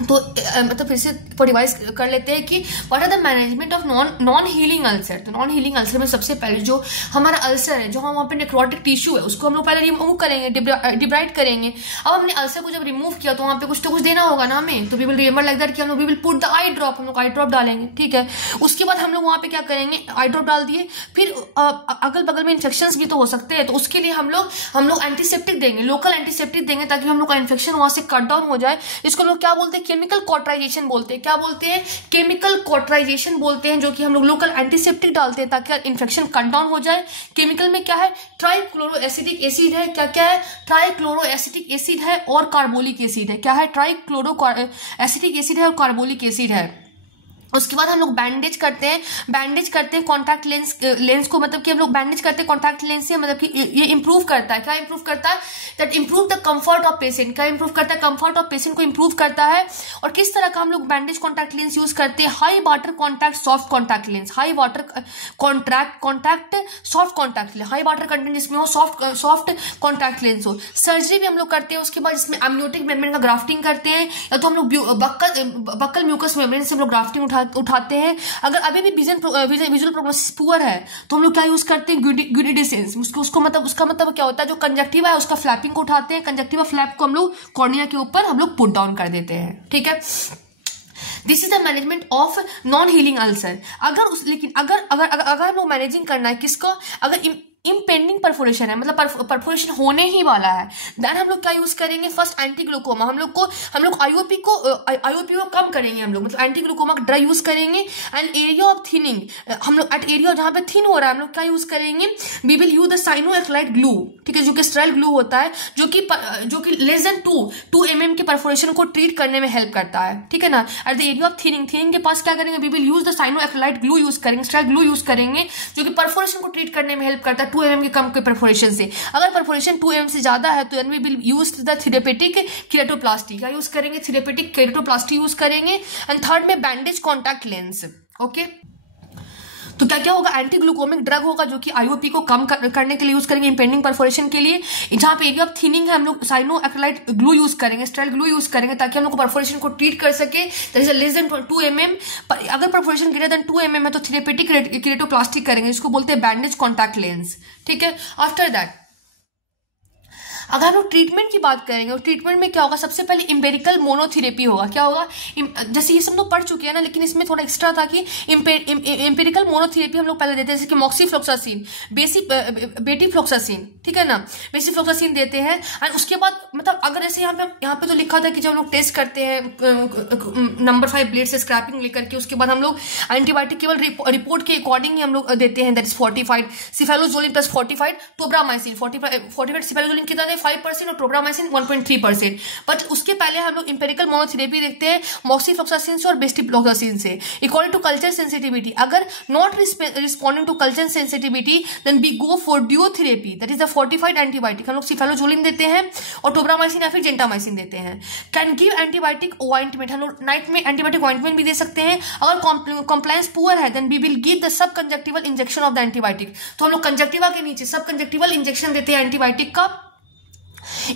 तो मतलब फिर से रिवाइज कर लेते हैं कि what are the management of non healing ulcer. तो नॉन हीलिंग अल्सर में सबसे पहले जो हमारा अल्सर है, जो हम वहाँ पे नेक्रोटिक टिश्यू है, उसको हम लोग पहले रिमूव करेंगे, डिब्राइड करेंगे। अब हमने अल्सर को जब रिमूव किया तो वहाँ पे कुछ तो कुछ देना होगा ना हमें, तो we will remember like that कि हम लोग we will put the eye drop, हम लोग आई ड्रॉप डालेंगे, ठीक है। उसके बाद हम लोग वहाँ पे क्या करेंगे, आई ड्रॉप डाल दिए। फिर अगल बगल में इन्फेक्शन भी तो हो सकते हैं, तो उसके लिए हम लोग एंटीसेप्टिक देंगे, लोकल एंटीसेप्टिक देंगे ताकि हम लोग का इन्फेक्शन वहां से कट डाउन हो जाए। इसको लोग क्या बोलते हैं, केमिकल कॉटराइजेशन बोलते हैं। क्या बोलते हैं, केमिकल कॉटराइजेशन बोलते हैं, जो कि हम लोग लोकल एंटीसेप्टिक डालते हैं ताकि इन्फेक्शन कट डाउन हो जाए। केमिकल में क्या है, ट्राइक्लोरो एसिटिक एसिड है। क्या क्या है, ट्राइक्लोरो एसिटिक एसिड है और कार्बोलिक एसिड है। क्या है, ट्राइक्लोरो एसिटिक एसिड है और कार्बोलिक एसिड है। उसके बाद हम लोग बैंडेज करते हैं कॉन्टैक्ट लेंस को, मतलब कि हम लोग बैंडेज करते हैं कॉन्टैक्ट लेंस से, मतलब कि ये इंप्रूव करता है। क्या इंप्रूव करता है, that improve the comfort of patient. क्या इंप्रूव करता है, कंफर्ट ऑफ पेशेंट को इंप्रूव करता है। और किस तरह का हम लोग बैंडेज कॉन्टैक्ट लेंस यूज करते हैं, high water contact soft contact lens, high water contact soft contact lens, high water content जिसमें हो, सॉफ्ट कॉन्टैक्ट लेंस हो। सर्जरी भी हम लोग करते हैं, उसके बाद इसमें एमनियोटिक मेम्ब्रेन का ग्राफ्टिंग करते हैं, या तो हम लोग बक्कल म्यूकस मेम्ब्रेन से हम लोग ग्राफ्टिंग उठाते हैं। अगर अभी भी विजुअल प्रोग्नोसिस पुअर है तो हम लोग क्या यूज करते हैं, यूनिडेसेंस। उसका मतलब क्या होता है, जो कंजक्टिवा है उसका फ्लैपिंग को उठाते हैं, कंजक्टिवा फ्लैप को हम लोग कॉर्निया के ऊपर हम लोग पुट डाउन कर देते हैं, ठीक है। This is the management of non healing ulcer. लेकिन अगर हम लोग मैनेजिंग करना है किसको, अगर इम्पेंडिंग परफोरेशन है, मतलब परफोरेशन होने ही वाला है, देन हम लोग क्या यूज करेंगे, फर्स्ट एंटी ग्लूकोमा। हम लोग आईओपी को कम करेंगे, हम लोग मतलब एंटी ग्लूकोमा ड्रग यूज करेंगे। एंड एरिया ऑफ थिनिंग, हम लोग एट एरिया जहां पे थिन हो रहा है हम लोग क्या यूज करेंगे, we will use the cyanoacrylate glue, ठीक है, जो कि स्टेराइल ग्लू होता है, जो कि लेस देन 2 mm के परफोरेशन को ट्रीट करने में हेल्प करता है, ठीक है ना। At the area of thinning के पास क्या करेंगे, we will use the cyanoacrylate glue use करेंगे, स्टेराइल ग्लू यूज करेंगे, जो कि परफोरेशन को ट्रीट करने में हेल्प करता है 2 mm के कम के परफोरेशन से। अगर परफोरेशन 2 mm से ज्यादा है तो we will use the therapeutic keratoplasty. क्या यूज करेंगे, थेरेपेटिक केरेटोप्लास्टी यूज करेंगे। एंड थर्ड में बैंडेज कॉन्टैक्ट लेंस, ओके। तो क्या क्या होगा, एंटी ग्लूकोमिक ड्रग होगा, जो कि आईओपी को कम करने के लिए यूज करेंगे, इंपेंडिंग परफोरेशन के लिए। जहां पे एरिया ऑफ थिनिंग है हम लोग साइनोएक्रिलाइट ग्लू यूज करेंगे, स्टेराइल ग्लू यूज करेंगे, ताकि हम लोग परफोरेशन को ट्रीट कर सके। That is less than 2 mm। अगर परफोरेशन ग्रेटर देन 2 mm है तो थेरेपेटिक केरेटोप्लास्टी करेंगे, जिसको बोलते हैं बैंडेज कॉन्टैक्ट लेंस, ठीक है। आफ्टर दैट अगर हम लोग ट्रीटमेंट की बात करेंगे, और ट्रीटमेंट में क्या होगा, सबसे पहले इम्पेरिकल मोनोथेरेपी होगा। क्या होगा, जैसे ये सब लोग पढ़ चुके हैं ना, लेकिन इसमें थोड़ा एक्स्ट्रा था कि इम्पेरिकल मोनोथेरेपी हम लोग पहले देते हैं, जैसे कि मॉक्सीफ्लोक्सासिन, बेटीफ्लोक्सासिन, ठीक है ना, बेसीफ्लोक्सासिन देते हैं। एंड उसके बाद मतलब अगर जैसे यहाँ पे तो लिखा था कि जब हम लोग टेस्ट करते हैं नंबर 5 ब्लेड से स्क्रैपिंग लेकर के, उसके बाद हम लोग एंटीबायोटिक केवल रिपोर्ट के अकॉर्डिंग ही हम लोग देते हैं, that is fortified cefalozolin plus fortified tobramycin. 45 cefalozolin कितना है 5% और टोब्रामाइसिन 1.3%। बट उसके पहले हम लोग इंपेरिकल मोनोथेरेपी देखते हैं मॉक्सीफ्लोक्सासिन से और बेस्टिफ्लोक्सासिन से अकॉर्डिंग टू कल्चर सेंसिटिविटी। अगर not responding to culture sensitivity then we go for duotherapy, that is the fortified antibiotic. हम लोग सिफेलोजोलिन देते हैं और टोब्रामाइसिन या फिर जेंटामाइसिन देते हैं। कैन गिव एंटीबायोटिक ऑइंटमेंट, हम लोग नाइट में एंटीबायोटिक ऑइंटमेंट भी दे सकते हैं। अगर कंप्लायंस पुअर है then we will give the sub conjunctival injection of the antibiotic, तो हम लोग कंजक्टिवा के नीचे सब कंजक्टिवल इंजेक्शन देते हैं एंटीबायोटिक का।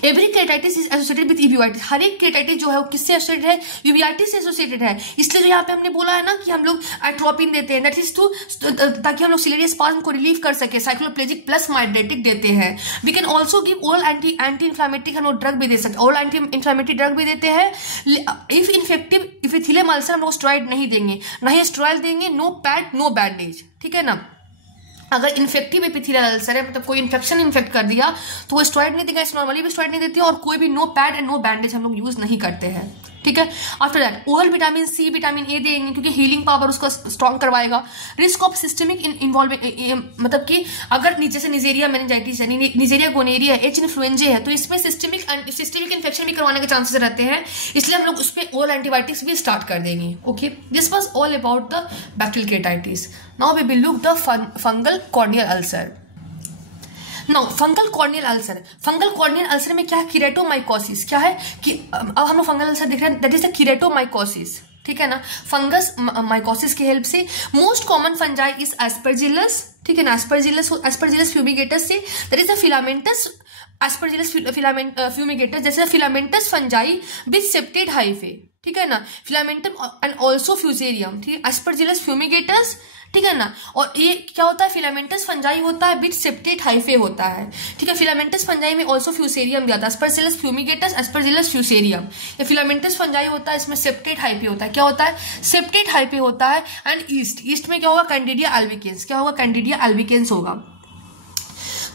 एवरी केराटिटिस इज एसोसिएटेड विद यूवीआइटिस, हर एक केराटिटिस जो है वो किससे एसोसिएटेड है, यूवीआइटिस से एसोसिएटेड है। इसलिए जो यहाँ पे हमने बोला है ना कि हम लोग एट्रोपिन देते हैं, दैट इज टू ताकि हम लोग सिलेरियस स्पाज्म को रिलीव कर सके। साइक्लोप्लेजिक प्लस माइड्रेटिक देते हैं। We can also give oral anti inflammatory, हम लोग ड्रग भी दे सकते हैं, ओरल एंटी इन्फ्लामेटरी ड्रग भी देते हैं। इफ इन्फेक्टिव इपिथेलियम अल्सर हम लोग स्टेरॉइड नहीं देंगे, ना ही स्टेरॉइड देंगे, नो पैड नो बैंडेज, ठीक है ना। अगर इन्फेक्टिव एपिथेलियल अल्सर है, मतलब कोई इन्फेक्शन इन्फेक्ट कर दिया तो वो स्टेरॉइड नहीं देगा, नॉर्मली भी स्टेरॉइड नहीं देती है, और कोई भी no pad and no bandage हम लोग यूज नहीं करते हैं, ठीक है। After that oral vitamin C vitamin A देंगे क्योंकि हीलिंग पावर उसका स्ट्रॉन्ग करवाएगा। रिस्क ऑफ सिस्टमिक इन्वॉल्विंग, मतलब कि अगर नीचे से निजेरिया मेनिंजाइटिस है, निजेरिया गोनेरिया, एच इन्फ्लुएंजा है, तो इसमें सिस्टमिक इन्फेक्शन भी करवाने के चांसेस रहते हैं, इसलिए हम लोग उस पर ओरल एंटीबायोटिक्स भी स्टार्ट कर देंगे। Okay, this was all about the bacterial keratitis. Now we will look the fungal corneal ulcer. Now fungal corneal ulcer, fungal corneal ulcer में क्या है, कीरेटोमाइकोसिस। क्या है कि अब हम लोग फंगल अल्सर देख रहे हैं, दैट इज द कीरेटोमाइकोसिस, ठीक है ना। फंगस माइकोसिस की हेल्प से most common fungi is aspergillus, ठीक है ना। एस्परजिलस फ्यूमिगेटस से, that is the filamentous aspergillus fumigatus, जैसे filamentous fungi with septate hyphae, ठीक है ना। फिलामेंटम एंड ऑल्सो फ्यूसेरियम, ठीक है। एस्परजिलस फ्यूमिगेटस, ठीक है ना। और ये क्या होता है, फिलामेंटस फंजाई होता है, विद सेप्टेड हाइफे होता है, ठीक है। फिलामेंटस फंजाई में ऑल्सो फ्यूसेरियम दिया था, एस्परजिलस फ्यूमिगेटस, एस्परजिलस फ्यूसेरियम। ये फिलामेंटस फंजाई होता है, इसमें सेप्टेड हाइफे होता है। क्या होता है, सेप्टेड हाइफे होता है। एंड ईस्ट में क्या होगा, कैंडिडिया एल्बिकेंस, क्या होगा, कैंडिडिया एल्बिकेंस होगा।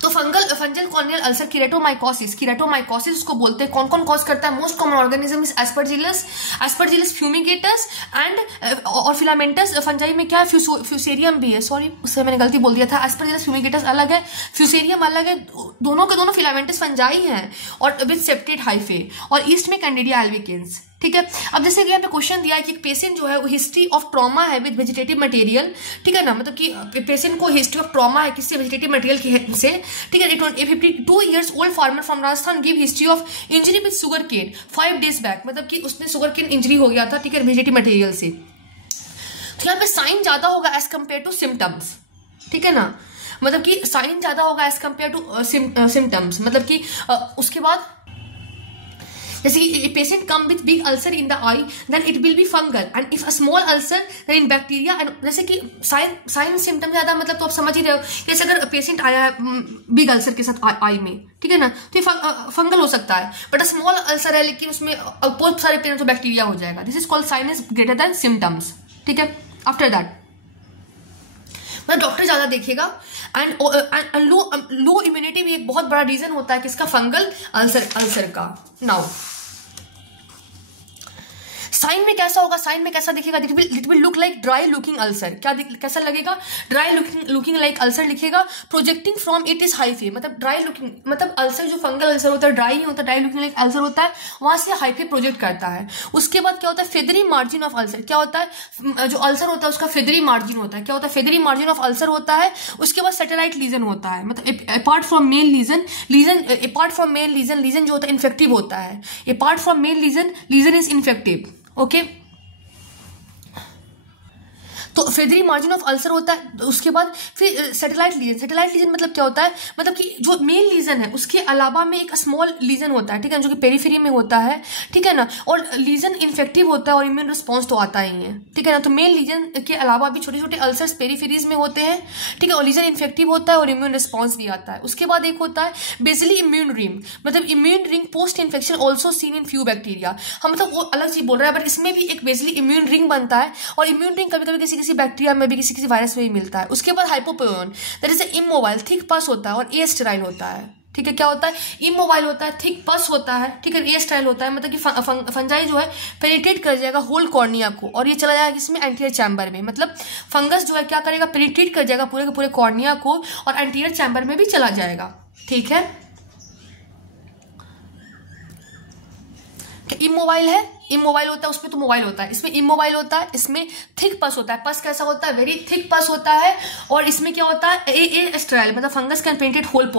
तो फंगल कॉर्नियल अल्सर कीरेटोमाइकोसिस उसको बोलते हैं। कौन कौन कॉज करता है, most common organism is Aspergillus fumigatus and और फिलामेंटस फंजाई में क्या है, फ्यूसेरियम भी है, सॉरी उससे मैंने गलती बोल दिया था। एस्परजिलस फ्यूमिगेटस अलग है, फ्यूसेरियम अलग है, दोनों के दोनों फिलामेंटस फंजाई हैं और विद सेप्टेड हाइफे, और ईस्ट में कैंडिडिया एल्बिकेंस, ठीक है। अब जैसे कि यहाँ पे क्वेश्चन दिया है कि एक पेशेंट जो है वो हिस्ट्री ऑफ ट्रॉमा है विद वेजिटेटिव मटेरियल, ठीक है ना, मतलब कि पेशेंट को हिस्ट्री ऑफ ट्रॉमा है किससे, वेजिटेटिव मटेरियल से, ठीक है। 52 years old farmer from Rajasthan give history of injury with sugar cane 5 days back, मतलब कि उसने शुगर केन इंजरी हो गया था, ठीक है, वेजिटेटिव मटेरियल से। तो यहाँ पे साइन ज्यादा होगा एज कम्पेयर टू सिम्टम्स, ठीक है ना, मतलब कि साइन ज्यादा होगा एज कम्पेयर टू सिम्टम्स, मतलब कि उसके बाद जैसे कि patient come with big ulcer in the eye then it will be fungal and if a small ulcer then in bacteria and, जैसे कि साइन सिम्टम ज्यादा, मतलब तो आप समझ ही रहे हो, जैसे अगर पेशेंट आया है बिग अल्सर के साथ आई में, ठीक है ना, तो ये फंगल हो सकता है। बट स्मॉल अल्सर है लेकिन उसमें बहुत सारे पेन तो बैक्टीरिया हो जाएगा, this is called sign is greater than symptoms, ठीक है। आफ्टर दैट मतलब डॉक्टर ज्यादा देखेगा एंड लो इम्यूनिटी भी एक बहुत बड़ा रीजन होता है किसका, फंगल अल्सर का। नाउ साइन में कैसा होगा, साइन में कैसा दिखेगा, it will look like dry looking ulcer. क्या कैसा लगेगा, ड्राई लुकिंग लाइक अल्सर लिखेगा। Projecting from it is hyphae, मतलब ड्राई लुकिंग, मतलब अल्सर जो फंगल अल्सर होता है ड्राई नहीं होता, ड्राई लुकिंग लाइक अल्सर होता है, वहां से हाइफे प्रोजेक्ट करता है। उसके बाद क्या होता है, फेदरी मार्जिन ऑफ अल्सर, क्या होता है, जो अल्सर होता है उसका फेदरी मार्जिन होता है, क्या होता है, फेदरी मार्जिन ऑफ अल्सर होता है। उसके बाद सैटेलाइट लीजन होता है, मतलब अपार्ट फ्रॉम मेन लीजन जो होता है इन्फेक्टिव होता है, apart from main lesion is infective, okay. तो फेदरी मार्जिन ऑफ अल्सर होता है। उसके बाद फिर सैटेलाइट लीजन मतलब क्या होता है, मतलब कि जो मेन लीजन है उसके अलावा में एक स्मॉल लीजन होता है, ठीक है, जो कि पेरीफेरी में होता है, ठीक है ना, और लीजन इन्फेक्टिव होता है और इम्यून रिस्पॉन्स तो आता ही है, ठीक है ना। तो मेन लीजन के अलावा भी छोटे छोटे अल्सर्स पेरीफेरीज में होते हैं, ठीक है, और लीजन इन्फेक्टिव होता है और इम्यून रिस्पॉन्स भी आता है। उसके बाद एक होता है बेसिली इम्यून रिंग, मतलब immune ring post infection also seen in few bacteria, हम मतलब वो अलग चीज बोल रहे हैं, बट इसमें भी एक बेसिली इम्यून रिंग बनता है, और इम्यून रिंग कभी कभी किसी बैक्टीरिया में भी किसी वायरस में भी मिलता है। उसके बाद हाइपोपोयन, दैट इज इमोबाइल, थिक पस होता है और एस्टेराइल होता है, ठीक है। क्या होता है, इमोबाइल होता है, थिक पस होता है, ठीक है, एस्टेराइल होता है, मतलब कि फंजाई जो है पेनिट्रेट कर जाएगा होल कॉर्निया को और ये चला जाएगा इसमें एंटीरियर चैम्बर में, मतलब फंगस जो है क्या करेगा, पेनिट्रेट कर जाएगा पूरे के पूरे कॉर्निया को और एंटीरियर चैम्बर में भी चला जाएगा, ठीक है। इमोबाइल है, इमोबाइल होता है उसमें तो मोबाइल होता है, इसमें इमोबाइल होता है, इसमें थिक पस होता है। पस कैसा होता है? वेरी थिक पस होता है। और इसमें क्या होता है? ए स्टेराइल, मतलब fungus can penetrate whole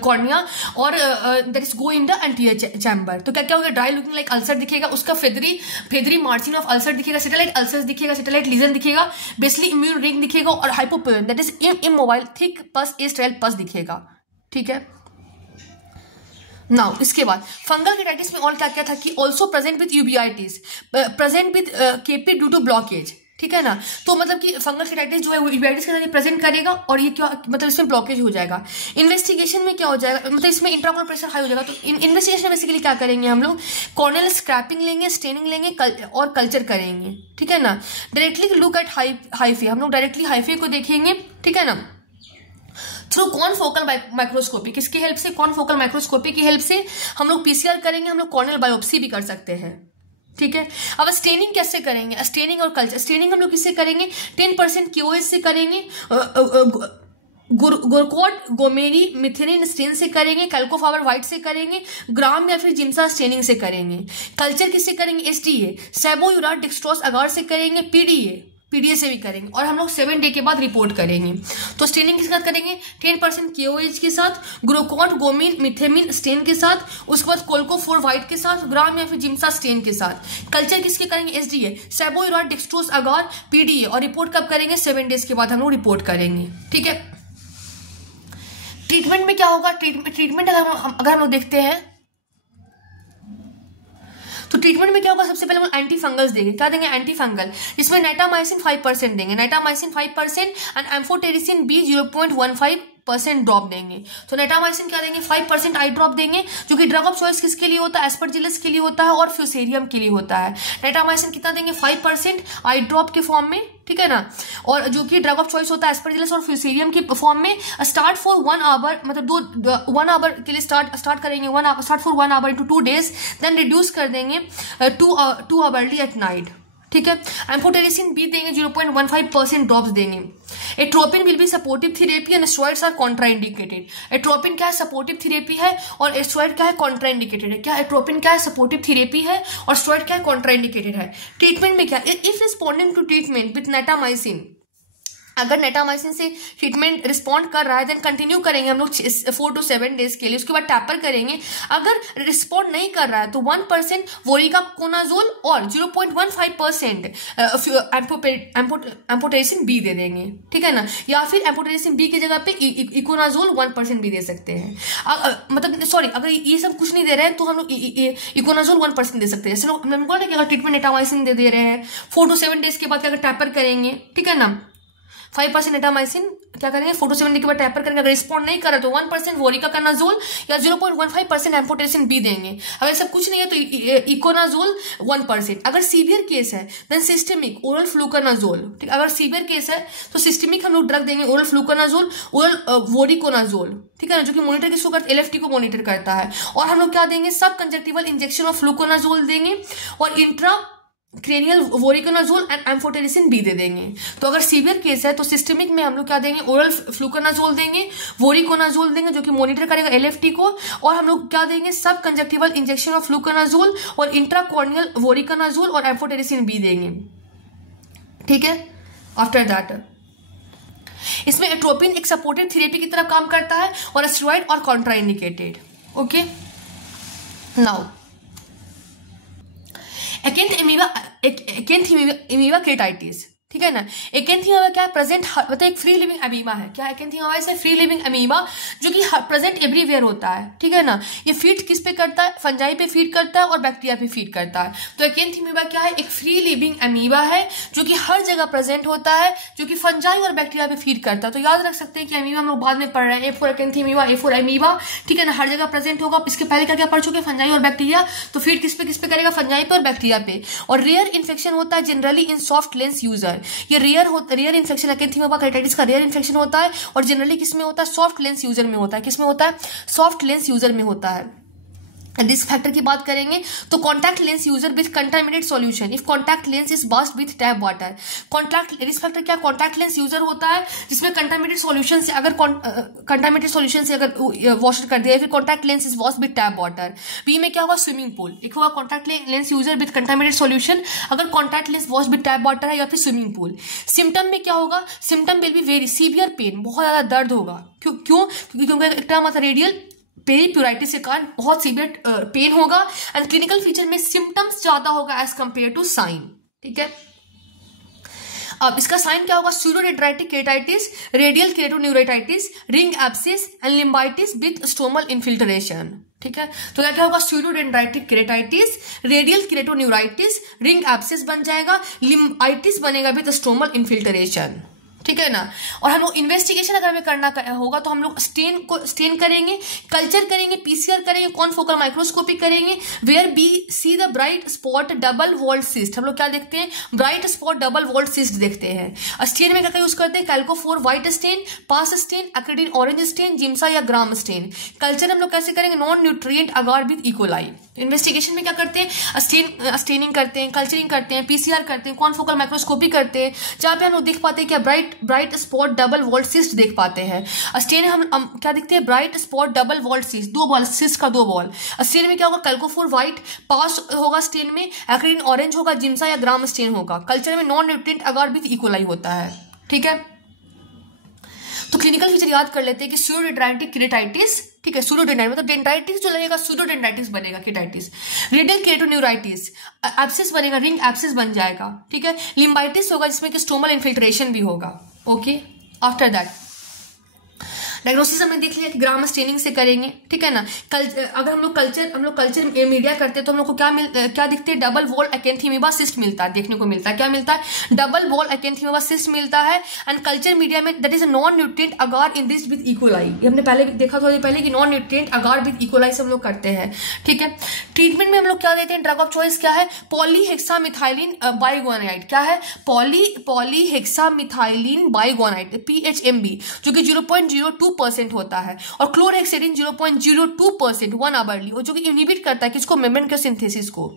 cornea और that is go in the anterior chamber. तो क्या क्या होगा? ड्राई लुकिंग लाइक अल्सर दिखेगा, उसका फेदरी मार्जिन ऑफ अल्सर दिखेगा, सेटेलाइट अल्सर्स दिखेगा, सेटेलाइट लीजन दिखेगा, बेसली इम्यून रिंग दिखेगा और हाइपोपियन दैट इज इमोबाइल थिक पस ए स्टेराइल पस दिखेगा। ठीक है। नाउ इसके बाद फंगल केटाइटिस में और क्या क्या था कि also present with uveitis, present with KP due to blockage. ठीक है ना। तो मतलब कि फंगल केटाइटिस जो है वो यूबीआईटीज के साथ प्रेजेंट करेगा और ये क्या मतलब इसमें ब्लॉकेज हो जाएगा। इन्वेस्टिगेशन में क्या हो जाएगा? मतलब इसमें इंट्राकोरल प्रेशर हाई हो जाएगा। तो इन्वेस्टिगेशन में बेसिकली क्या करेंगे हम लोग? कॉर्नियल स्क्रैपिंग लेंगे, स्टेनिंग लेंगे और कल्चर करेंगे। ठीक है ना। डायरेक्टली लुक एट हाइफी, हम लोग डायरेक्टली हाइफी को देखेंगे। ठीक है ना। थ्रू कॉनफोकल माइक्रोस्कोपी, किसकी हेल्प से? कॉनफोकल माइक्रोस्कोपी की हेल्प से हम लोग पीसीआर करेंगे, हम लोग कॉर्नियल बायोप्सी भी कर सकते हैं। ठीक है। अब स्टेनिंग कैसे करेंगे? स्टेनिंग और कल्चर। स्टेनिंग हम लोग किससे करेंगे? 10% क्यूओएच से करेंगे, गोरकोट गोमेरी मिथेनिन स्टेन से करेंगे, कैल्कोफावर व्हाइट से करेंगे, ग्राम या फिर जिम्सा स्टेनिंग से करेंगे। कल्चर किससे करेंगे? एसडीए सैबोयूराट डिक्सट्रोस अगार से करेंगे, पीडीए से भी करेंगे और हम लोग 7 डे के बाद रिपोर्ट करेंगे। तो स्टेनिंग किसके साथ करेंगे? 10% केओएच के साथ, ग्लूकोट गोमिन मिथेमिन स्टेन के साथ, उसके बाद कोल्कोफोर व्हाइट के साथ, ग्राम या फिर जिम्सा स्टेन के साथ। कल्चर किसके करेंगे? एसडीए सैबोयूराट डिक्सट्रोस अगार, पीडीए। और रिपोर्ट कब करेंगे? 7 डेज के बाद हम लोग रिपोर्ट करेंगे। ठीक है। ट्रीटमेंट में क्या होगा? ट्रीटमेंट अगर हम लोग देखते हैं तो ट्रीटमेंट में क्या होगा? सबसे पहले हम एंटी फंगल्स देंगे। क्या देंगे? Anti fungal. इसमें नाइटामाइसिन 5% देंगे, नाइटामाइसिन 5% एंड एम्फोटेरिसिन बी 0.15% ड्रॉप देंगे। तो नाइटामाइसिन क्या देंगे? 5% आई ड्रॉप देंगे, जो कि ड्रग ऑफ चॉइस किसके लिए होता है? एस्परजिलस के लिए होता है और फ्यूसेरियम के लिए होता है। नाइटामाइसिन कितना देंगे? 5% आई ड्रॉप के फॉर्म में। ठीक है ना। और जो कि ड्रग ऑफ चॉइस होता है एस्परजिलस और फ्यूसेरियम के फॉर्म में। स्टार्ट फॉर 1 आवर, मतलब 1 आवर के लिए स्टार्ट करेंगे, start for 1 hour into 2 days, then reduce कर देंगे 2 आवरली एट नाइट। ठीक है। एम्फोटेरिसिन बी देंगे, 0.15% ड्रॉप्स देंगे। Atropine will be supportive therapy and steroids are contraindicated. Atropine क्या है? सपोर्टिव थेरेपी है और स्टेरॉइड क्या है? कॉन्ट्राइंडिकेटेड है। क्या एट्रोपिन क्या है? सपोर्टिव थेरेपी है और स्टेरॉइड क्या है? कॉन्ट्राइंडिकेटेड है। ट्रीटमेंट में क्या? If responding to treatment with natamycin, अगर नेटामाइसिन से ट्रीटमेंट रिस्पॉन्ड कर रहा है देन कंटिन्यू करेंगे हम लोग 4 to 7 डेज के लिए, उसके बाद टैपर करेंगे। अगर रिस्पॉन्ड नहीं कर रहा है तो 1% वोरिकाकोनाजोल और 0.15% एम्फोटेरिसिन बी दे देंगे। ठीक है ना। या फिर एम्फोटेरिसिन बी की जगह पे इकोनाजोल 1% भी दे सकते हैं। मतलब सॉरी, अगर ये सब कुछ नहीं दे रहे हैं तो हम लोग इकोनाजोल 1% दे सकते हैं। जैसे लोग मैंने बोला कि अगर ट्रीटमेंट नेटामाइसिन दे रहे हैं 4 to 7 डेज के बाद अगर टैपर करेंगे, ठीक है ना, 5% नेटामाइसिन क्या करेंगे? 4 to 7 डे के बाद टैपर करेंगे। अगर रिस्पॉन्ड नहीं कर रहा तो 1% वोरिकाकोनाजोल या 0.15% एम्फोटेरिसिन बी देंगे। अगर सब कुछ नहीं है तो इकोनाजोल 1%। अगर सीवियर केस है देन सिस्टेमिक ओरल फ्लूकोनाजोल। ठीक, अगर सीवियर केस है तो सिस्टेमिक हम लोग ड्रग देंगे, ओरल फ्लूकोनाजोल, ओरल वोरिकोनाजोल। ठीक है ना, जो कि मॉनिटर किसको करता है? एलएफटी को मॉनिटर करता है। और हम लोग क्या देंगे? सब कंजक्टिवल इंजेक्शन ऑफ फ्लूकोनाजोल देंगे और intracranial voriconazole and amphotericin B दे देंगे। तो अगर सीवियर केस है तो सिस्टेमिक में हम लोग क्या देंगे? ओरल फ्लूकोनाजोल देंगे, वोरिकोनाजोल देंगे जो कि मॉनिटर करेगा एलएफटी को, और हम लोग क्या देंगे? सब कंजक्टिवल इंजेक्शन ऑफ फ्लूकोनाजोल और इंट्राकॉर्नियल वोरिकोनाजोल और एम्फोटेरिसिन बी देंगे। ठीक है। आफ्टर दैट इसमें एट्रोपिन एक सपोर्टिव थेरेपी की तरह काम करता है और स्टेरॉइड और कॉन्ट्राइंडिकेटेड। ओके। नाउ एकेंथीमीवा केटाइटिस। ठीक है ना। एकेंथीमीवा क्या है? प्रेजेंट मतलब एक फ्री लिविंग अमीबा है। क्या एकेंथीमीवा? ऐसे फ्री लिविंग अमीबा जो कि प्रेजेंट एवरीवेयर होता है। ठीक है ना। ये फीड किस पे करता है? फंजाई पे फीड करता है और बैक्टीरिया पे फीड करता है। तो एकेंथीमीवा क्या है? एक फ्री लिविंग अमीबा है जो कि हर जगह प्रेजेंट होता है, जो कि फंजाई और बैक्टीरिया पे फीड करता है। तो याद रख सकते हैं कि अमीबा हम लोग बाद में पढ़ रहे हैं। A4 एकेंथीमीवा, A4 amoeba. ठीक है ना, हर जगह प्रेजेंट होगा। इसके पहले क्या क्या पढ़ चुके? फंजाई और बैक्टीरिया। तो फीड किस पे करेगा? फंजाई पे और बैक्टीरिया पे। और रेयर इन्फेक्शन होता है generally in soft lens user. ये रेयर इन्फेक्शन एकेंथीमीवा केटाइटिस का रेयर इन्फेक्शन होता है और जनरली किस में होता है? सॉफ्ट लेंस यूजर में होता है। किस में होता है? सॉफ्ट लेंस यूजर में होता है। रिस्क फैक्टर की बात करेंगे तो contact lens user with contaminated solution if contact lens is washed with tap water. Contact risk factor क्या, कॉन्टैक्ट लेंस यूजर होता है जिसमें कंटामिनेटेड सॉल्यूशन से अगर वॉश कर दिया, फिर contact lens is washed with tap water. B में क्या होगा, स्विमिंग पूल। एक होगा contact lens user with contaminated solution अगर contact lens wash with tap water है, या फिर स्विमिंग पूल। सिम्टम में क्या होगा, symptom will be very severe pain, बहुत ज्यादा दर्द होगा। क्योंकि एक टर्म आता है रेडियल पेरीप्यूराइटिस के कारण बहुत सीवियर पेन होगा। एंड क्लिनिकल फीचर में सिम्टम्स ज्यादा होगा एज कंपेयर टू साइन। ठीक है, अब इसका साइन क्या होगा, pseudodendritic keratitis, radial keratoneuritis, ring abscess and limbitis with stromal infiltration. ठीक है, तो क्या होगा, pseudodendritic keratitis, radial keratoneuritis, ring abscess बन जाएगा, लिम्बाइटिस बनेगा विद स्टोमल इन्फिल्ट्रेशन। ठीक है ना। और हम लोग इन्वेस्टिगेशन अगर हमें करना होगा तो हम लोग स्टेन करेंगे, कल्चर करेंगे, पीसीआर करेंगे, कॉनफोकल माइक्रोस्कोपी करेंगे। Where we see the bright spot double walled cyst, हम लोग क्या देखते हैं, bright spot double walled cyst देखते हैं। स्टेन में क्या यूज करते हैं, calcofluor white stain, PAS stain, acridine orange stain, Giemsa या ग्राम स्टेन। कल्चर हम लोग कैसे करेंगे, non nutrient agar with E coli. Investigation में क्या करते हैं, स्टेनिंग करते हैं, कल्चरिंग करते हैं, पीसीआर करते हैं, कॉनफोकल माइक्रोस्कोपी करते हैं, जहां पे हम लोग देख पाते हैं क्या, bright spot double walled cyst देख पाते हैं। स्टेन हम क्या दिखते हैं, bright spot double walled cyst, दो बॉल, सिस्ट का दो बॉल। स्टेन में क्या होगा, कैल्कोफोर व्हाइट पास होगा स्टेन में, एक्रिडिन ऑरेंज होगा, जिम्सा या ग्राम स्टेन होगा। कल्चर में non nutrient agar with E coli होता है। ठीक है, तो क्लिनिकल फीचर याद कर लेते हैं कि सूडोडेंड्राइटिक केराटिस, ठीक है, सूडोडेंड्राइटिस मतलब डेंड्राइटिस जो लगेगा, सूडोडेंड्राइटिस बनेगा, केराटिस। रेडियल केराटोन्यूराइटिस, एब्सिस बनेगा, रिंग एब्सिस बन जाएगा। ठीक है, लिम्बाइटिस होगा जिसमें कि स्टोमल इन्फिल्ट्रेशन भी होगा। ओके, आफ्टर दैट डायग्नोसिस हमने देख लिया कि ग्राम स्टेनिंग से करेंगे। ठीक है ना। अगर हम लोग कल्चर मीडिया करते हैं तो हम लोग को क्या दिखते हैं, डबल वॉल एकेंथीमीबा सिस्ट मिलता है, देखने को मिलता है। क्या मिलता है, डबल वॉल एकेंथीमीबा सिस्ट मिलता है। एंड कल्चर मीडिया में that is a non nutrient agar enriched with E coli. ये हमने पहले भी देखा थोड़ी पहले कि non nutrient agar with E coli से हम लोग करते हैं। ठीक है, ट्रीटमेंट में हम लोग क्या देते हैं, ड्रग ऑफ चॉइस क्या है, पॉलीहेक्सामिथाइलिन बाइगोनाइड। क्या है, पॉलीहेक्सामिथाइलिन बाइगोनाइड, PHMB, जो कि 0.02% होता है। और क्लोरहेक्सेडिन 0.02% 1 आवरली, और जो कि इनहिबिट करता है किसको, मेम्ब्रेन के सिंथेसिस को।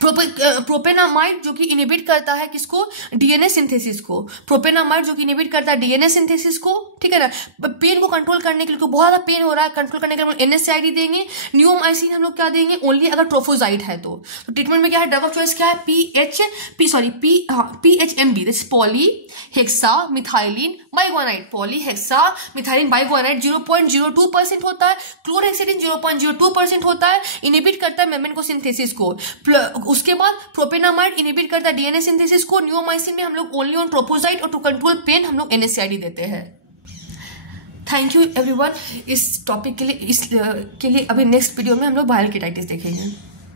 प्रोपेनामाइड जो कि इनहिबिट करता है किसको, डीएनए सिंथेसिस को। प्रोपेनामाइड जो कि इनहिबिट करता है डीएनए सिंथेसिस को। ठीक है ना। पेन को कंट्रोल करने के लिए, बहुत ज्यादा पेन हो रहा है, कंट्रोल करने के लिए NSAID देंगे। नियोमाइसिन हम लोग क्या देंगे, ओनली अगर ट्रोफोजाइट है तो ट्रीटमेंट में क्या है, ड्रग ऑफ चॉइस क्या है, PHMB, दिस पॉलीहेक्सामिथाइलिन बाइगोनाइड। पॉलीहेक्सामिथाइलिन बाइगोनाइड 0.02% होता है। क्लोरहेक्सेडिन 0.02% होता है, इनहिबिट करता है मेम्ब्रेन को सिंथेसिस को। उसके बाद प्रोपेनामाइड इनहिबिट करता है डीएनए सिंथेसिस को। नियोमाइसिन में हम लोग ओनली ऑन ट्रोपोजाइट, और टू कंट्रोल पेन हम लोग NSAID देते हैं। थैंक यू एवरीवन इस टॉपिक के लिए। अभी नेक्स्ट वीडियो में हम लोग वायरल केराटिस देखेंगे।